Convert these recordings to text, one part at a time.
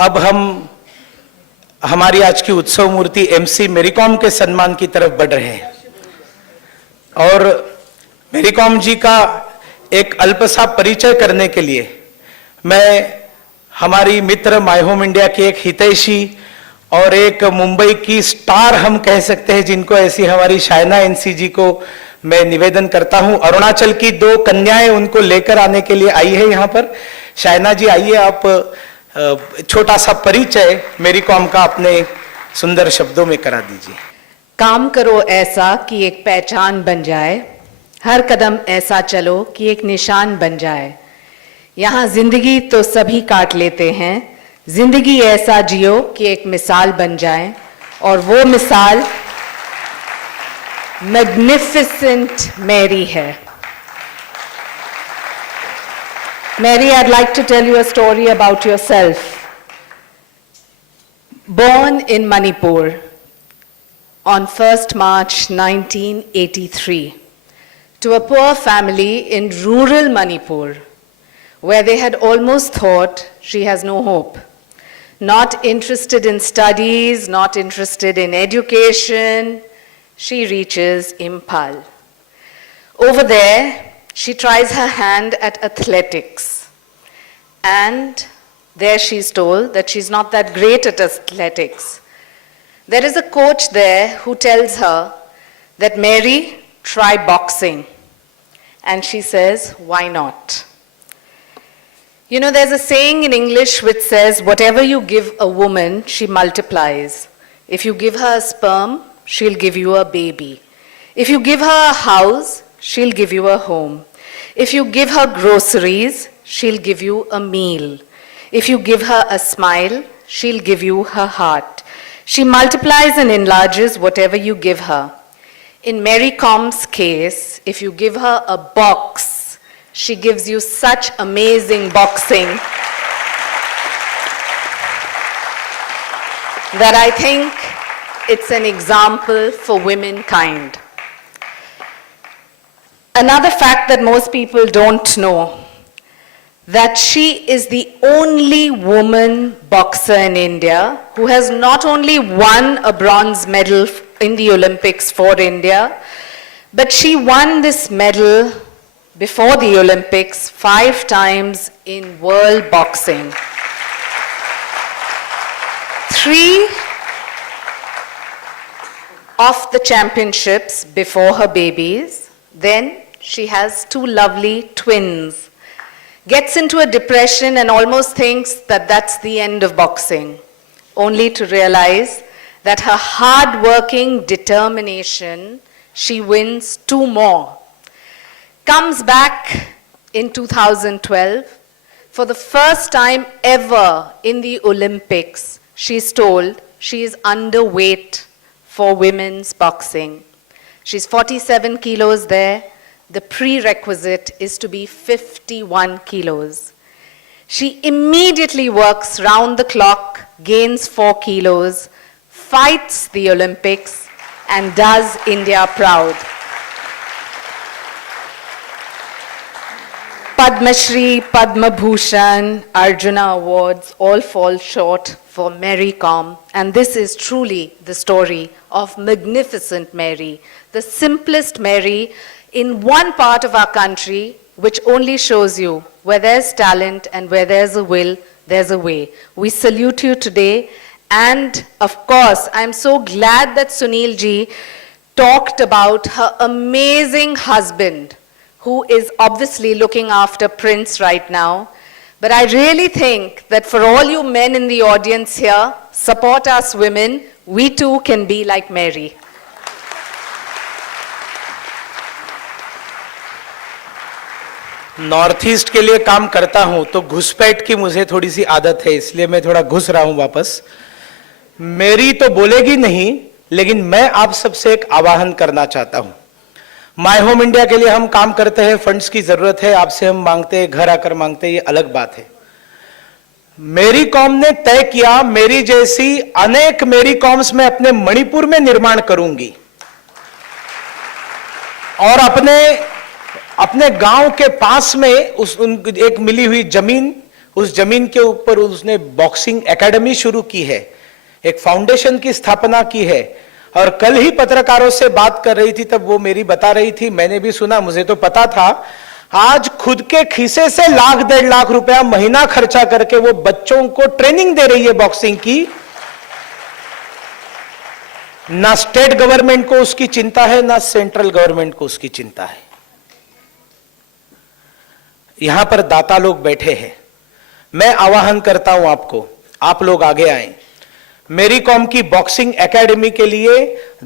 अब हम हमारी आज की उत्सव मूर्ति एमसी मैरीकॉम के सम्मान की तरफ बढ़ रहे हैं और मैरीकॉम जी का एक अल्प सा परिचय करने के लिए मैं हमारी मित्र माय होम इंडिया की एक हितैषी और एक मुंबई की स्टार हम कह सकते हैं जिनको ऐसी हमारी शायना एनसी जी को मैं निवेदन करता हूं। अरुणाचल की 2 कन्याएं उनको लेकर आने के लिए आई है यहाँ पर। शायना जी आइए, आप छोटा सा परिचय मैरीकॉम का अपने सुंदर शब्दों में करा दीजिए। काम करो ऐसा कि एक पहचान बन जाए, हर कदम ऐसा चलो कि एक निशान बन जाए। यहाँ जिंदगी तो सभी काट लेते हैं, जिंदगी ऐसा जियो कि एक मिसाल बन जाए, और वो मिसाल मैग्निफिसेंट मैरी है। Mary, I'd like to tell you a story about yourself. Born in Manipur on 1st March 1983 to a poor family in rural Manipur, where they had almost thought she has no hope. Not interested in studies, not interested in education, she reaches Imphal. Over there, she tries her hand at athletics. And there she's told that she's not that great at athletics. There is a coach there who tells her that, Mary, try boxing. And she says, why not? You know, there's a saying in English which says, whatever you give a woman, she multiplies. If you give her a sperm, she'll give you a baby. If you give her a house, she'll give you a home. If you give her groceries, she'll give you a meal. If you give her a smile, she'll give you her heart. She multiplies and enlarges whatever you give her. In Marycom's case, if you give her a box, she gives you such amazing boxing that I think it's an example for womankind. Another fact that most people don't know, that she is the only woman boxer in India who has not only won a bronze medal in the Olympics for India, but she won this medal before the Olympics 5 times in world boxing. 3 of the championships before her babies. Then she has 2 lovely twins, gets into a depression and almost thinks that that's the end of boxing, only to realize that her hard-working determination, she wins 2 more. Comes back in 2012. For the first time ever in the Olympics, she's told she is underweight for women's boxing. She's 47 kilos there. The prerequisite is to be 51 kilos. She immediately works round the clock, gains 4 kilos, fights the Olympics, and does India proud. Padma Shri, Padma Bhushan, Arjuna Awards all fall short for Marycom, and this is truly the story of magnificent Mary, the simplest Mary in one part of our country, which only shows you where there's talent and where there's a will, there's a way. We salute you today, and of course, I'm so glad that Sunil ji talked about her amazing husband, who is obviously looking after Prince right now. But I really think that for all you men in the audience here, support us women, we too can be like Mary. North east के लिए काम करता हूं तो घुसपैठ की मुझे थोड़ी सी आदत है, इसलिए मैं थोड़ा घुस रहा हूं वापस। मेरी तो बोलेगी नहीं, लेकिन मैं आप सबसे एक आवाहन करना चाहता हूं। माय होम इंडिया के लिए हम काम करते हैं, फंड्स की जरूरत है, आपसे हम मांगते हैं, घर आकर मांगते हैं, ये अलग बात है। मैरीकॉम ने तय किया, मेरी जैसी अनेक मैरीकॉम्स में अपने मणिपुर में निर्माण करूंगी और अपने गांव के पास में एक मिली हुई जमीन उस जमीन के ऊपर उसने बॉक्सिंग एकेडमी शुरू की है, एक फाउंडेशन की स्थापना की है। और कल ही पत्रकारों से बात कर रही थी, तब वो मेरी बता रही थी, मैंने भी सुना, मुझे तो पता था, आज खुद के खीसे से 1,00,000-1.5 लाख रुपया महीना खर्चा करके वो बच्चों को ट्रेनिंग दे रही है बॉक्सिंग की। ना स्टेट गवर्नमेंट को उसकी चिंता है, ना सेंट्रल गवर्नमेंट को उसकी चिंता है। यहां पर दाता लोग बैठे हैं, मैं आह्वान करता हूं आपको, आप लोग आगे आए। मेरी कॉम की बॉक्सिंग एकेडमी के लिए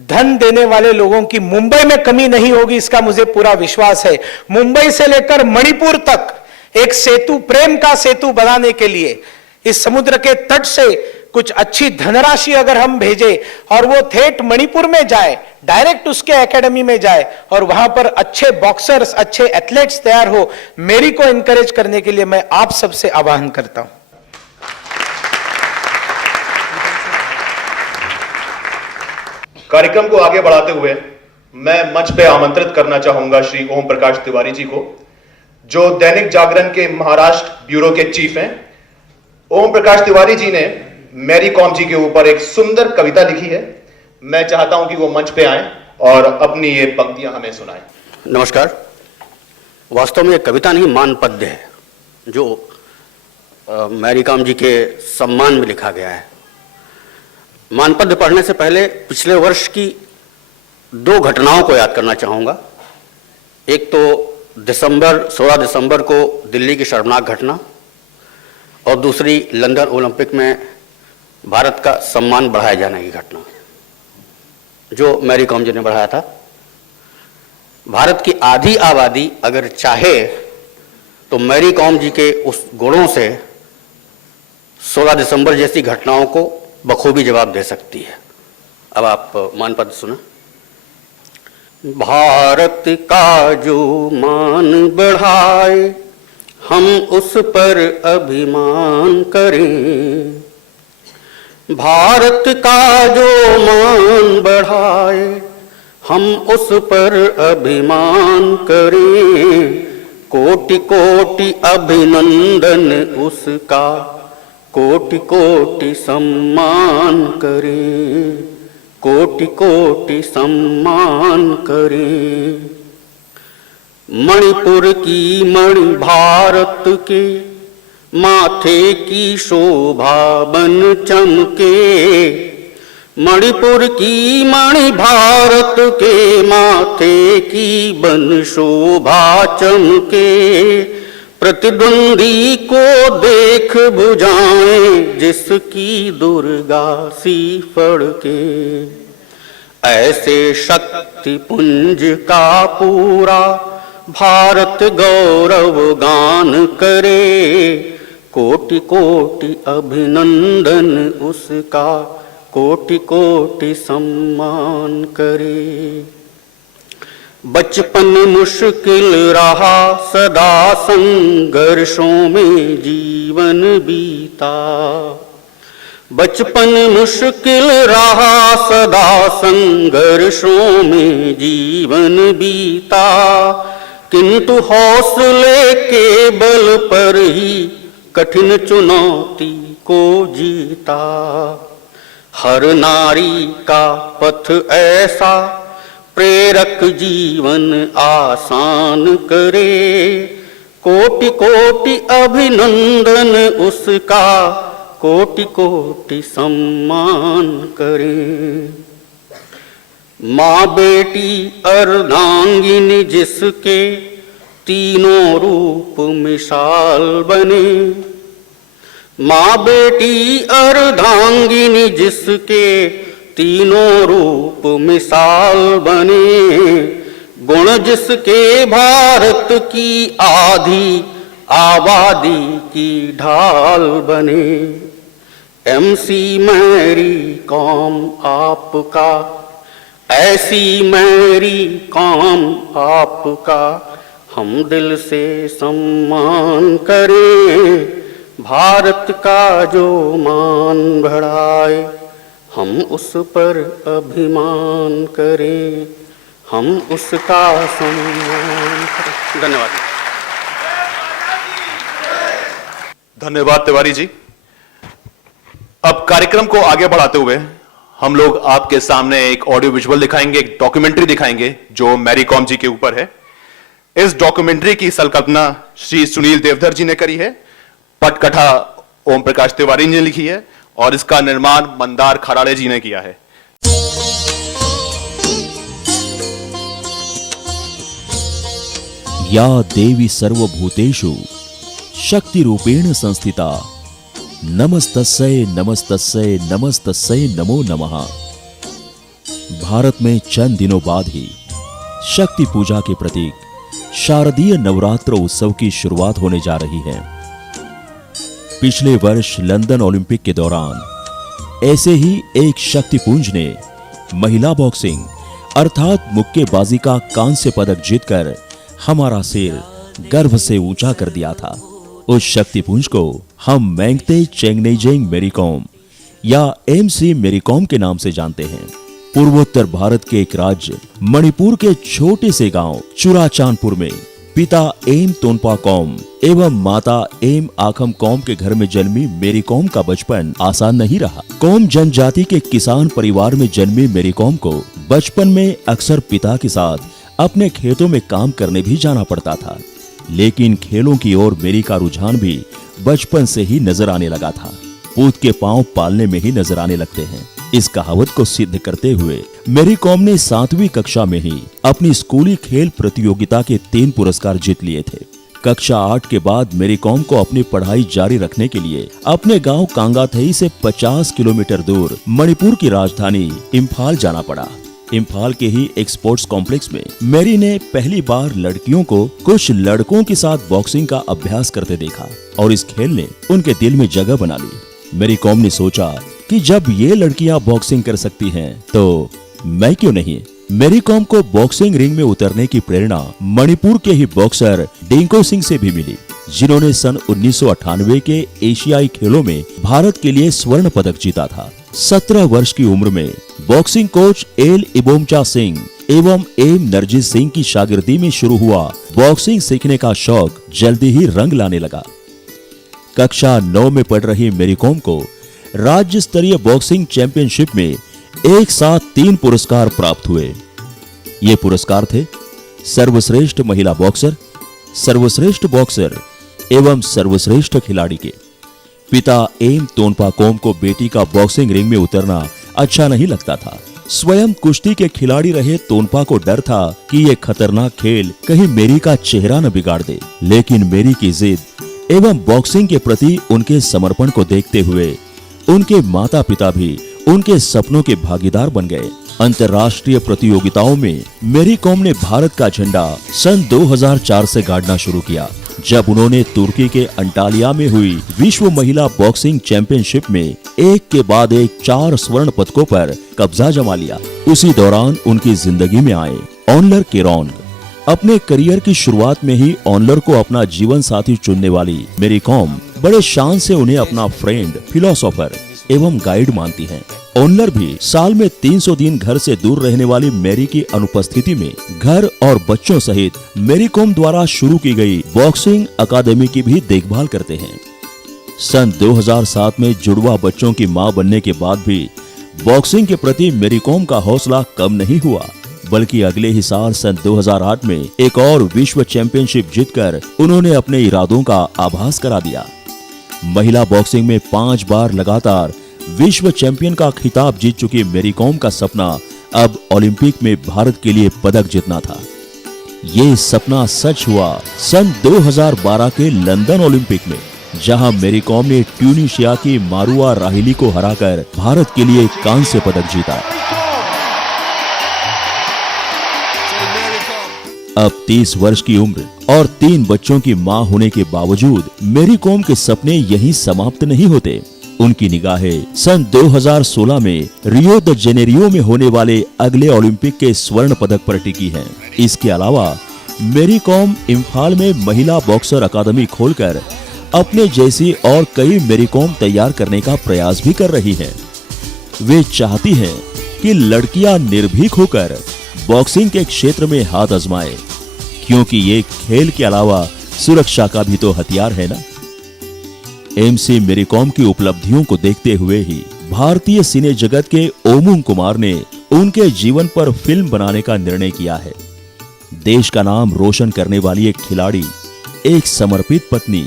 धन देने वाले लोगों की मुंबई में कमी नहीं होगी, इसका मुझे पूरा विश्वास है। मुंबई से लेकर मणिपुर तक एक सेतु, प्रेम का सेतु बनाने के लिए इस समुद्र के तट से कुछ अच्छी धनराशि अगर हम भेजें और वो ठेठ मणिपुर में जाए, डायरेक्ट उसके एकेडमी में जाए और वहां पर अच्छे बॉक्सर्स, अच्छे एथलेट्स तैयार हो, मेरी को एनकरेज करने के लिए मैं आप सबसे आह्वान करता हूं। कार्यक्रम को आगे बढ़ाते हुए मैं मंच पे आमंत्रित करना चाहूंगा श्री ओम प्रकाश तिवारी जी को, जो दैनिक जागरण के महाराष्ट्र ब्यूरो के चीफ हैं। ओम प्रकाश तिवारी जी ने मैरी कॉम जी के ऊपर एक सुंदर कविता लिखी है। मैं चाहता हूं कि वो मंच पे आए और अपनी ये पंक्तियां हमें सुनाएं। नमस्कार। वास्तव में ये कविता नहीं, मानपद्य है, जो मैरी कॉम जी के सम्मान में लिखा गया है। मानपद्य पढ़ने से पहले पिछले वर्ष की 2 घटनाओं को याद करना चाहूँगा। एक तो 16 दिसंबर को दिल्ली की शर्मनाक घटना, और दूसरी लंदन ओलंपिक में भारत का सम्मान बढ़ाए जाने की घटना, जो मैरी कॉम जी ने बढ़ाया था। भारत की आधी आबादी अगर चाहे तो मैरी कॉम जी के उस गुणों से 16 दिसंबर जैसी घटनाओं को बखूबी जवाब दे सकती है। अब आप मानपद सुना। भारत का जो मान बढ़ाए, हम उस पर अभिमान करें। भारत का जो मान बढ़ाए, हम उस पर अभिमान करें। कोटि कोटि अभिनंदन उसका, कोटि कोटि सम्मान करें। कोटि कोटि सम्मान करें। मणिपुर की मणि भारत के माथे की शोभा बन चमके। मणिपुर की मणि भारत के माथे की बन शोभा चमके। प्रतिद्वंदी को देख बुझाएं, जिसकी दुर्गा सी फड़के। ऐसे शक्ति पुंज का पूरा भारत गौरव गान करे। कोटि कोटि अभिनंदन उसका, कोटि कोटि सम्मान करे। बचपन मुश्किल रहा, सदा संघर्षों में जीवन बीता। बचपन मुश्किल रहा, सदा संघर्षों में जीवन बीता। किंतु हौसले के बल पर ही कठिन चुनौती को जीता। हर नारी का पथ ऐसा प्रेरक जीवन आसान करे। कोटि कोटि अभिनंदन उसका, कोटि कोटि सम्मान करे। माँ बेटी अर्धांगिनी जिसके तीनों रूप मिसाल बने। माँ बेटी अर्धांगिनी जिसके तीनों रूप मिसाल बने। गुण जिसके भारत की आधी आबादी की ढाल बने। MC मैरी कॉम आपका, ऐसी मैरी कॉम आपका हम दिल से सम्मान करें। भारत का जो मान बढ़ाए, हम उस पर अभिमान करें। हम उसका सम्मान करें। धन्यवाद। धन्यवाद तिवारी जी। अब कार्यक्रम को आगे बढ़ाते हुए हम लोग आपके सामने एक ऑडियो विजुअल दिखाएंगे, एक डॉक्यूमेंट्री दिखाएंगे जो मैरी कॉम जी के ऊपर है। इस डॉक्यूमेंट्री की संकल्पना श्री सुनील देवधर जी ने करी है, पटकथा ओम प्रकाश तिवारी ने लिखी है और इसका निर्माण मंदार खराड़े जी ने किया है। या देवी सर्वभूतेषु शक्ति रूपेण संस्थिता नमस्तस्यै नमस्तस्यै नमस्तस्यै नमो नमः। भारत में चंद दिनों बाद ही शक्ति पूजा के प्रतीक शारदीय नवरात्र उत्सव की शुरुआत होने जा रही है। पिछले वर्ष लंदन ओलंपिक के दौरान ऐसे ही एक शक्तिपुंज ने महिला बॉक्सिंग अर्थात मुक्केबाजी का कांस्य पदक जीतकर हमारा सिर गर्व से ऊंचा कर दिया था। उस शक्तिपुंज को हम मैंगते चेंगनेजेंग मेरी कॉम या एमसी मेरी कॉम के नाम से जानते हैं। पूर्वोत्तर भारत के एक राज्य मणिपुर के छोटे से गांव चुराचांदपुर में पिता एम तोनपा कॉम एवं माता एम आखम कॉम के घर में जन्मी मेरी कॉम का बचपन आसान नहीं रहा। कॉम जनजाति के किसान परिवार में जन्मी मेरी कॉम को बचपन में अक्सर पिता के साथ अपने खेतों में काम करने भी जाना पड़ता था, लेकिन खेलों की ओर मेरी का रुझान भी बचपन से ही नजर आने लगा था। पूत के पांव पालने में ही नजर आने लगते हैं। इस कहावत को सिद्ध करते हुए मेरी कॉम ने 7वीं कक्षा में ही अपनी स्कूली खेल प्रतियोगिता के 3 पुरस्कार जीत लिए थे। कक्षा 8 के बाद मेरी कॉम को अपनी पढ़ाई जारी रखने के लिए अपने गांव कांगाथई से 50 किलोमीटर दूर मणिपुर की राजधानी इम्फाल जाना पड़ा। इम्फाल के ही एक स्पोर्ट्स कॉम्प्लेक्स में मेरी ने पहली बार लड़कियों को कुछ लड़कों के साथ बॉक्सिंग का अभ्यास करते देखा और इस खेल ने उनके दिल में जगह बना ली। मेरी कॉम ने सोचा कि जब ये लड़कियां बॉक्सिंग कर सकती हैं, तो मैं क्यों नहीं। मेरी कॉम को बॉक्सिंग रिंग में उतरने की प्रेरणा मणिपुर के ही बॉक्सर डिंको सिंह से भी मिली, जिन्होंने सन 1998 के एशियाई खेलों में भारत के लिए स्वर्ण पदक जीता था। 17 वर्ष की उम्र में boxing coach L Ibomcha Singh एवं एम नरजित सिंह की शागिर्दी में शुरू हुआ बॉक्सिंग सीखने का शौक जल्दी ही रंग लाने लगा। कक्षा 9 में पढ़ रही मेरी कॉम को राज्य स्तरीय बॉक्सिंग चैंपियनशिप में एक साथ 3 पुरस्कार प्राप्त हुए। ये पुरस्कार थे सर्वश्रेष्ठ महिला बॉक्सर, सर्वश्रेष्ठ बॉक्सर एवं सर्वश्रेष्ठ खिलाड़ी के। पिता एम तोनपा कॉम को बेटी का बॉक्सिंग रिंग में उतरना अच्छा नहीं लगता था। स्वयं कुश्ती के खिलाड़ी रहे तोनपा को डर था कि ये खतरनाक खेल कहीं मेरी का चेहरा न बिगाड़ दे, लेकिन मेरी की जिद एवं बॉक्सिंग के प्रति उनके समर्पण को देखते हुए उनके माता पिता भी उनके सपनों के भागीदार बन गए। अंतर्राष्ट्रीय प्रतियोगिताओं में मेरी कॉम ने भारत का झंडा सन 2004 से गाड़ना शुरू किया, जब उन्होंने तुर्की के अंटालिया में हुई विश्व महिला बॉक्सिंग चैंपियनशिप में एक के बाद एक 4 स्वर्ण पदकों पर कब्जा जमा लिया। उसी दौरान उनकी जिंदगी में आए ऑनलर केरोंग। अपने करियर की शुरुआत में ही ऑनलर को अपना जीवन साथी चुनने वाली मेरी कॉम बड़े शान से उन्हें अपना फ्रेंड, फिलोसोफर एवं गाइड मानती हैं। ऑनलर भी साल में 300 दिन घर से दूर रहने वाली मेरी की अनुपस्थिति में घर और बच्चों सहित मेरी कॉम द्वारा शुरू की गई बॉक्सिंग अकादमी की भी देखभाल करते हैं। सन 2007 में जुड़वा बच्चों की मां बनने के बाद भी बॉक्सिंग के प्रति मेरी कॉम का हौसला कम नहीं हुआ, बल्कि अगले ही साल सन 2008 में एक और विश्व चैंपियनशिप जीतकर उन्होंने अपने इरादों का आभास करा दिया। महिला बॉक्सिंग में 5 बार लगातार विश्व चैंपियन का खिताब जीत चुकी मेरी कॉम का सपना अब ओलंपिक में भारत के लिए पदक जीतना था। ये सपना सच हुआ सन 2012 के लंदन ओलंपिक में, जहां मेरी कॉम ने ट्यूनीशिया की मारुआ राहिली को हराकर भारत के लिए कांस्य पदक जीता। अब 30 वर्ष की उम्र और 3 बच्चों की मां होने के बावजूद मेरी कॉम के सपने यहीं समाप्त नहीं होते। उनकी निगाहें सन 2016 में रियो द जेनेरियो में होने वाले अगले ओलंपिक के स्वर्ण पदक पर टिकी हैं। इसके अलावा मेरी कॉम इम्फाल में महिला बॉक्सर अकादमी खोलकर अपने जैसी और कई मेरी कॉम तैयार करने का प्रयास भी कर रही हैं। वे चाहती हैं कि लड़कियां निर्भीक होकर बॉक्सिंग के क्षेत्र में हाथ आजमाएं, क्योंकि ये खेल के अलावा सुरक्षा का भी तो हथियार है ना। एमसी मेरी कॉम की उपलब्धियों को देखते हुए ही भारतीय सिने जगत के ओमुंग कुमार ने उनके जीवन पर फिल्म बनाने का निर्णय किया है। देश का नाम रोशन करने वाली एक खिलाड़ी, एक समर्पित पत्नी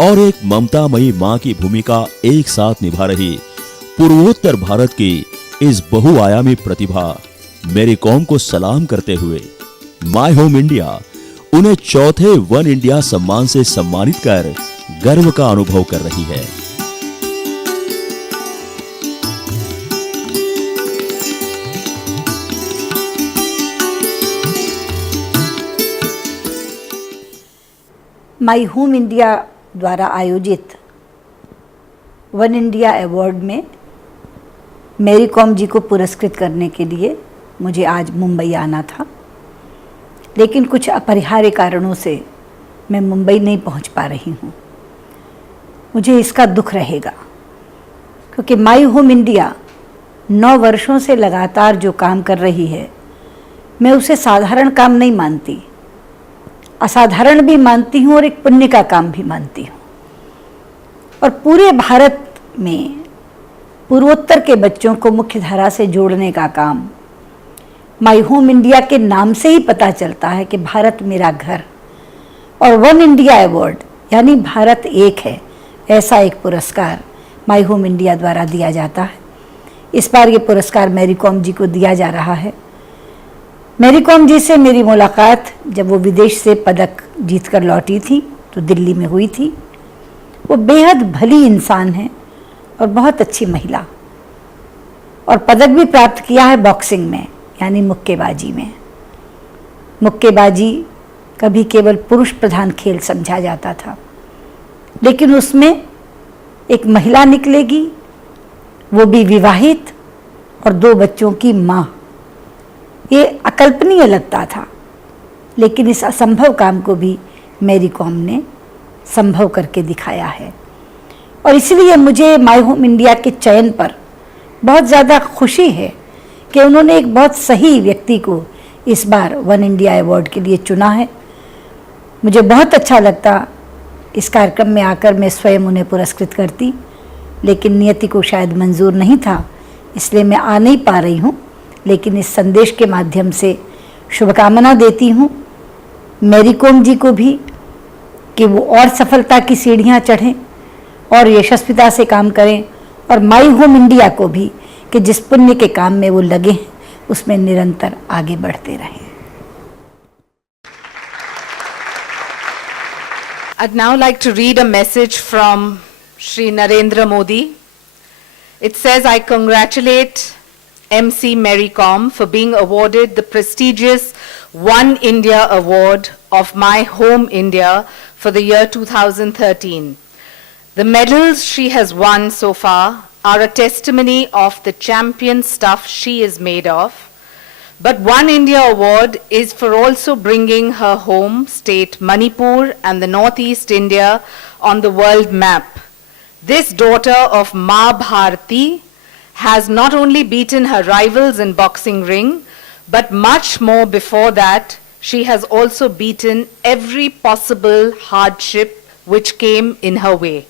और एक ममतामयी मां की भूमिका एक साथ निभा रही पूर्वोत्तर भारत की इस बहुआयामी प्रतिभा मेरी कॉम को सलाम करते हुए माय होम इंडिया उन्हें चौथे वन इंडिया सम्मान से सम्मानित कर गर्व का अनुभव कर रही है। माई होम इंडिया द्वारा आयोजित वन इंडिया अवार्ड में मेरी कॉम जी को पुरस्कृत करने के लिए मुझे आज मुंबई आना था, लेकिन कुछ अपरिहार्य कारणों से मैं मुंबई नहीं पहुंच पा रही हूं। मुझे इसका दुख रहेगा, क्योंकि माई होम इंडिया 9 वर्षों से लगातार जो काम कर रही है, मैं उसे साधारण काम नहीं मानती, असाधारण भी मानती हूँ और एक पुण्य का काम भी मानती हूँ। और पूरे भारत में पूर्वोत्तर के बच्चों को मुख्य धारा से जोड़ने का काम माई होम इंडिया के नाम से ही पता चलता है कि भारत मेरा घर, और वन इंडिया अवार्ड यानी भारत एक है, ऐसा एक पुरस्कार माई होम इंडिया द्वारा दिया जाता है। इस बार ये पुरस्कार मेरी कॉम जी को दिया जा रहा है। मेरी कॉम जी से मेरी मुलाकात जब वो विदेश से पदक जीतकर लौटी थी तो दिल्ली में हुई थी। वो बेहद भली इंसान है और बहुत अच्छी महिला, और पदक भी प्राप्त किया है बॉक्सिंग में, यानी मुक्केबाजी में। मुक्केबाजी कभी केवल पुरुष प्रधान खेल समझा जाता था, लेकिन उसमें एक महिला निकलेगी, वो भी विवाहित और 2 बच्चों की माँ। ये अकल्पनीय लगता था, लेकिन इस असंभव काम को भी मेरी कॉम ने संभव करके दिखाया है। और इसलिए मुझे माई होम इंडिया के चयन पर बहुत ज़्यादा खुशी है कि उन्होंने एक बहुत सही व्यक्ति को इस बार वन इंडिया अवार्ड के लिए चुना है। मुझे बहुत अच्छा लगता इस कार्यक्रम में आकर मैं स्वयं उन्हें पुरस्कृत करती, लेकिन नियति को शायद मंजूर नहीं था, इसलिए मैं आ नहीं पा रही हूँ। लेकिन इस संदेश के माध्यम से शुभकामना देती हूँ मेरी कॉम जी को भी कि वो और सफलता की सीढ़ियाँ चढ़ें और यशस्विता से काम करें, और माई होम इंडिया को भी कि जिस पुण्य के काम में वो लगे हैं उसमें निरंतर आगे बढ़ते रहें। I'd now like to read a message from Shri Narendra Modi. It says, I congratulate MC Mary Kom for being awarded the prestigious One India Award of My Home India for the year 2013. The medals she has won so far are a testimony of the champion stuff she is made of. But One India Award is for also bringing her home state Manipur and the Northeast India on the world map. This daughter of Ma Bharati has not only beaten her rivals in boxing ring, but much more before that, she has also beaten every possible hardship which came in her way.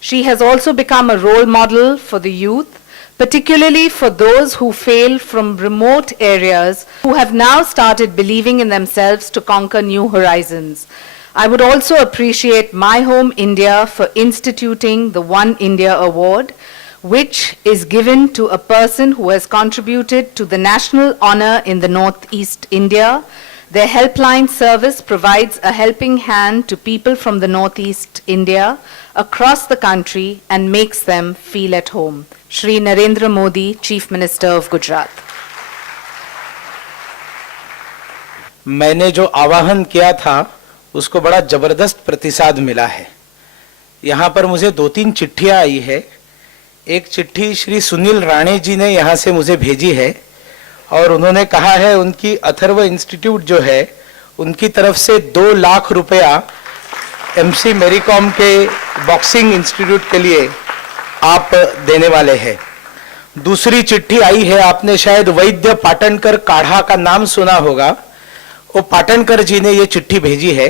She has also become a role model for the youth, particularly for those who fail from remote areas, who have now started believing in themselves to conquer new horizons. I would also appreciate My Home India for instituting the One India Award, which is given to a person who has contributed to the national honor in the Northeast India. Their helpline service provides a helping hand to people from the Northeast India across the country and makes them feel at home. Shri Narendra Modi, Chief Minister of Gujarat. मैंने जो आवाहन किया था उसको बड़ा जबरदस्त प्रतिसाद मिला है। यहाँ पर मुझे 2-3 चिट्ठियाँ आई है। एक चिट्ठी श्री सुनील राणे जी ने यहाँ से मुझे भेजी है और उन्होंने कहा है उनकी अथर्व इंस्टीट्यूट जो है उनकी तरफ से 2 लाख रुपया एमसी मेरी कॉम के बॉक्सिंग इंस्टीट्यूट के लिए आप देने वाले हैं। दूसरी चिट्ठी आई है, आपने शायद वैद्य पाटनकर काढ़ा का नाम सुना होगा। वो पाटनकर जी ने ये चिट्ठी भेजी है।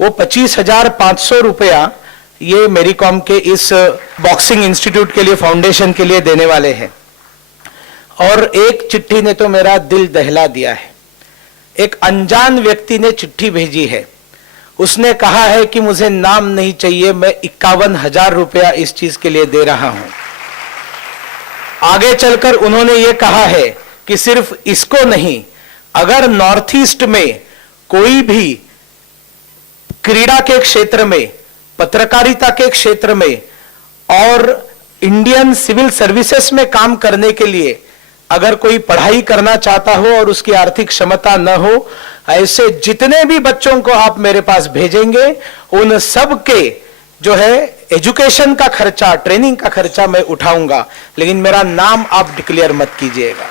वो 25,500 रुपया ये मेरी कॉम के इस बॉक्सिंग इंस्टीट्यूट के लिए, फाउंडेशन के लिए देने वाले हैं। और एक चिट्ठी ने तो मेरा दिल दहला दिया है। एक अनजान व्यक्ति ने चिट्ठी भेजी है। उसने कहा है कि मुझे नाम नहीं चाहिए, मैं 51,000 रुपया इस चीज के लिए दे रहा हूं। आगे चलकर उन्होंने ये कहा है कि सिर्फ इसको नहीं, अगर नॉर्थ ईस्ट में कोई भी क्रीड़ा के क्षेत्र में, पत्रकारिता के क्षेत्र में और इंडियन सिविल सर्विसेज में काम करने के लिए अगर कोई पढ़ाई करना चाहता हो और उसकी आर्थिक क्षमता न हो, ऐसे जितने भी बच्चों को आप मेरे पास भेजेंगे, उन सब के जो है एजुकेशन का खर्चा, ट्रेनिंग का खर्चा मैं उठाऊंगा, लेकिन मेरा नाम आप डिक्लेयर मत कीजिएगा।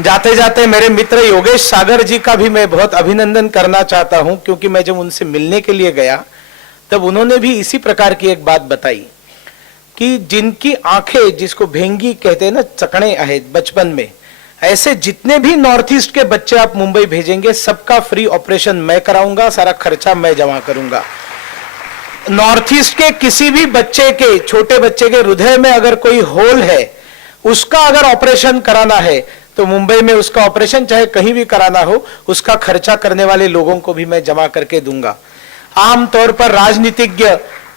जाते जाते मेरे मित्र योगेश सागर जी का भी मैं बहुत अभिनंदन करना चाहता हूं, क्योंकि मैं जब उनसे मिलने के लिए गया तब उन्होंने भी इसी प्रकार की एक बात बताई कि जिनकी आंखें, जिसको भेंगी कहते हैं ना, चकने आहे बचपन में, ऐसे जितने भी नॉर्थ ईस्ट के बच्चे आप मुंबई भेजेंगे, सबका फ्री ऑपरेशन मैं कराऊंगा, सारा खर्चा मैं जमा करूंगा। नॉर्थ ईस्ट के किसी भी बच्चे के, छोटे बच्चे के हृदय में अगर कोई होल है, उसका अगर ऑपरेशन कराना है तो मुंबई में उसका ऑपरेशन चाहे कहीं भी कराना हो, उसका खर्चा करने वाले लोगों को भी मैं जमा करके दूंगा। आमतौर पर राजनीतिज्ञ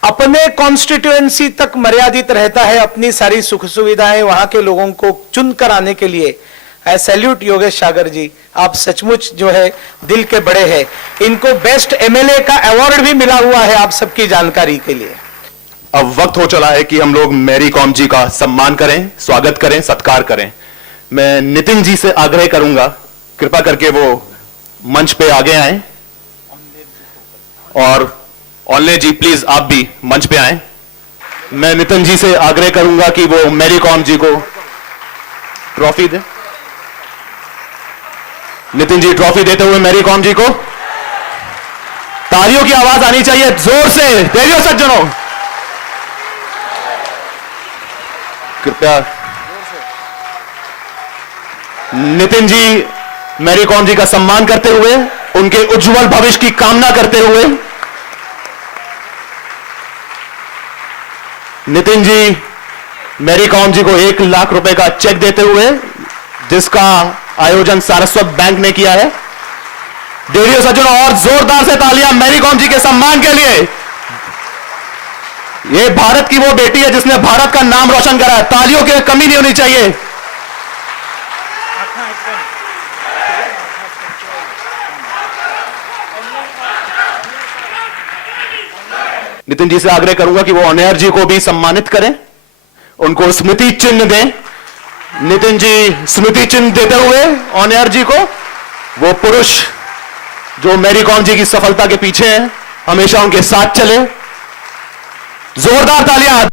अपने कॉन्स्टिट्यूएंसी तक मर्यादित रहता है, अपनी सारी सुख सुविधाएं वहां के लोगों को चुनकर आने के लिए। आई सैल्यूट योगेश सागर जी, आप सचमुच जो है दिल के बड़े हैं। इनको बेस्ट एमएलए का अवार्ड भी मिला हुआ है, आप सबकी जानकारी के लिए। अब वक्त हो चला है कि हम लोग मैरी कॉम जी का सम्मान करें, स्वागत करें, सत्कार करें। मैं नितिन जी से आग्रह करूंगा, कृपा करके वो मंच पे आगे आएं, और ऑनले जी प्लीज आप भी मंच पे आएं। मैं नितिन जी से आग्रह करूंगा कि वो मैरी कॉम जी को ट्रॉफी दे। नितिन जी ट्रॉफी देते हुए मैरी कॉम जी को तालियों की आवाज आनी चाहिए जोर से, देवियों सज्जनों, कृपया। नितिन जी मैरी कॉम जी का सम्मान करते हुए, उनके उज्जवल भविष्य की कामना करते हुए, नितिन जी मैरी कॉम जी को 1 लाख रुपए का चेक देते हुए, जिसका आयोजन सारस्वत बैंक ने किया है। देवियों सज्जनों, और जोरदार से तालियां मैरी कॉम जी के सम्मान के लिए। यह भारत की वो बेटी है जिसने भारत का नाम रोशन करा है, तालियों की कमी नहीं होनी चाहिए। नितिन जी से आग्रह करूंगा कि वो ऑनर जी को भी सम्मानित करें, उनको स्मृति चिन्ह दें। नितिन जी स्मृति चिन्ह देते हुए ऑनर जी को, वो पुरुष जो मैरी कॉम जी की सफलता के पीछे हैं, हमेशा उनके साथ चले। जोरदार तालियां।